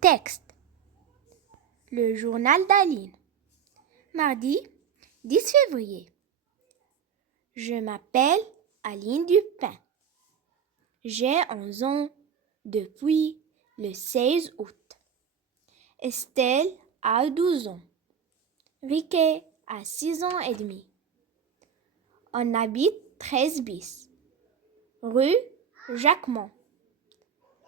Texte. Le journal d'Aline. Mardi 10 février. Je m'appelle Aline Dupin. J'ai 11 ans depuis le 16 août. Estelle a 12 ans. Riquet a 6 ans et demi. On habite 13 bis, rue Jacquemont.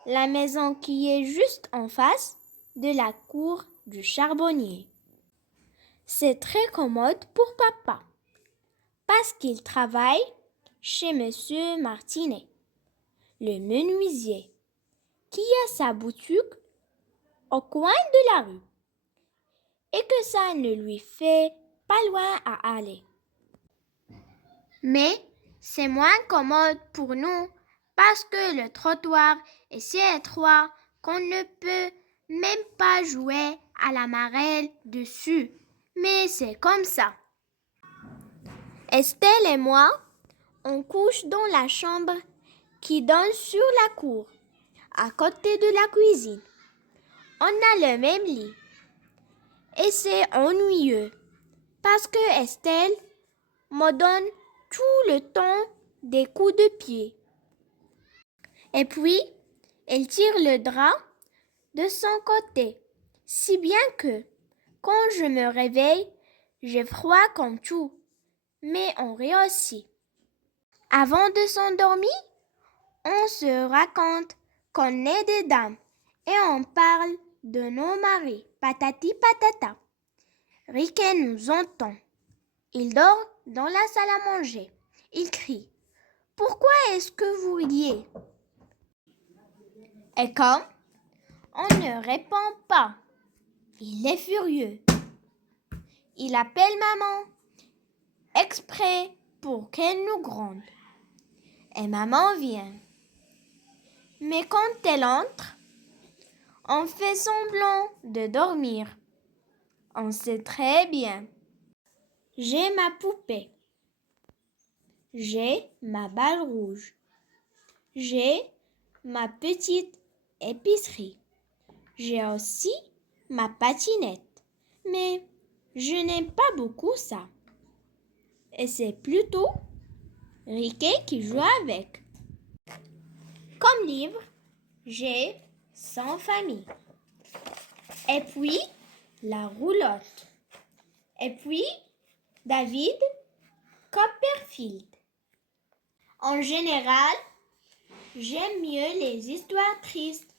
La maison qui est juste en face de la cour du charbonnier. C'est très commode pour papa, parce qu'il travaille chez Monsieur Martinet, le menuisier, qui a sa boutique au coin de la rue, et que ça ne lui fait pas loin à aller. Mais c'est moins commode pour nous parce que le trottoir est si étroit qu'on ne peut même pas jouer à la marelle dessus. Mais c'est comme ça. Estelle et moi, on couche dans la chambre qui donne sur la cour, à côté de la cuisine. On a le même lit. Et c'est ennuyeux parce que Estelle me donne tout le temps des coups de pied. Et puis, elle tire le drap de son côté, si bien que, quand je me réveille, j'ai froid comme tout, mais on rit aussi. Avant de s'endormir, on se raconte qu'on est des dames et on parle de nos maris, patati patata. Riquet nous entend. Il dort dans la salle à manger. Il crie. Pourquoi est-ce que vous riez? Et comme on ne répond pas, il est furieux. Il appelle maman exprès pour qu'elle nous gronde. Et maman vient. Mais quand elle entre, on fait semblant de dormir. On sait très bien. J'ai ma poupée. J'ai ma balle rouge. J'ai ma petite épicerie. J'ai aussi ma patinette. Mais je n'aime pas beaucoup ça. Et c'est plutôt Riquet qui joue avec. Comme livre, j'ai Sans famille. Et puis, La roulotte. Et puis, David Copperfield. En général, j'aime mieux les histoires tristes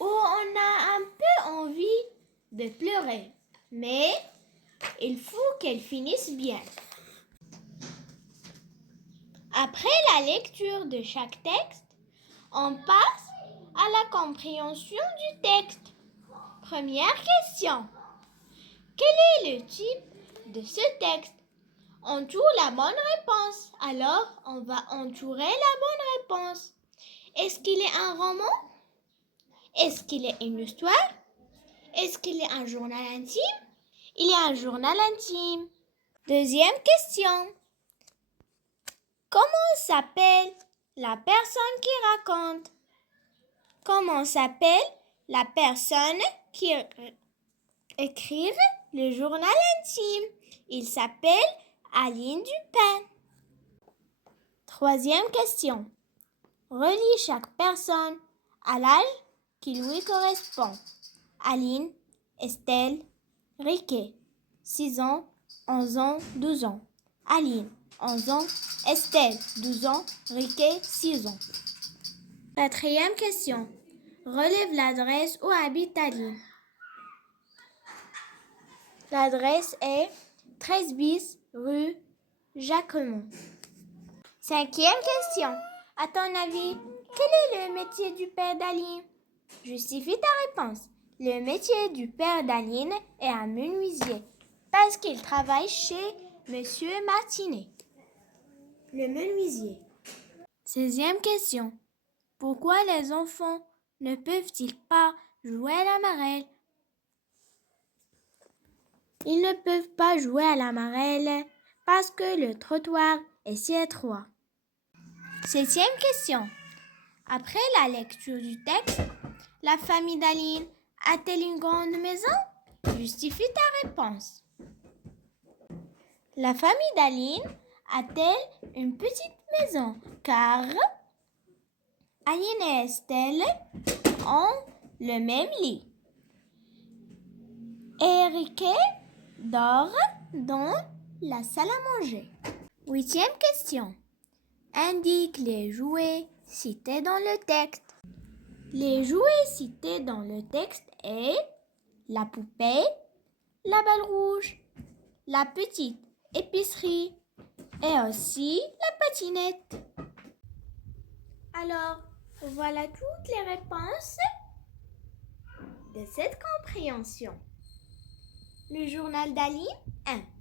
où on a un peu envie de pleurer. Mais il faut qu'elles finissent bien. Après la lecture de chaque texte, on passe à la compréhension du texte. Première question. Quel est le type de ce texte? Entoure la bonne réponse. Alors, on va entourer la bonne réponse. Est-ce qu'il est un roman? Est-ce qu'il est une histoire? Est-ce qu'il est un journal intime? Il est un journal intime. Deuxième question. Comment s'appelle la personne qui raconte? Comment s'appelle la personne qui écrit le journal intime? Il s'appelle Aline Dupin. Troisième question. Relie chaque personne à l'âge qui lui correspond. Aline, Estelle, Riquet, 6 ans, 11 ans, 12 ans. Aline, 11 ans, Estelle, 12 ans, Riquet, 6 ans. Quatrième question. Relève l'adresse où habite Aline. L'adresse est 13 bis, rue Jacquemont. Cinquième question. À ton avis, quel est le métier du père d'Aline? Justifie ta réponse. Le métier du père d'Aline est un menuisier parce qu'il travaille chez Monsieur Martinet, le menuisier. 16e question. Pourquoi les enfants ne peuvent-ils pas jouer à la marelle? Ils ne peuvent pas jouer à la marelle parce que le trottoir est si étroit. 7e question. Après la lecture du texte, la famille d'Aline A-t-elle une grande maison? Justifie ta réponse. La famille d'Aline a-t-elle une petite maison? Car Aline et Estelle ont le même lit. Eric dort dans la salle à manger. 8e question. Indique les jouets cités dans le texte. Les jouets cités dans le texte est la poupée, la balle rouge, la petite épicerie et aussi la patinette. Alors, voilà toutes les réponses de cette compréhension. Le journal d'Aline 1.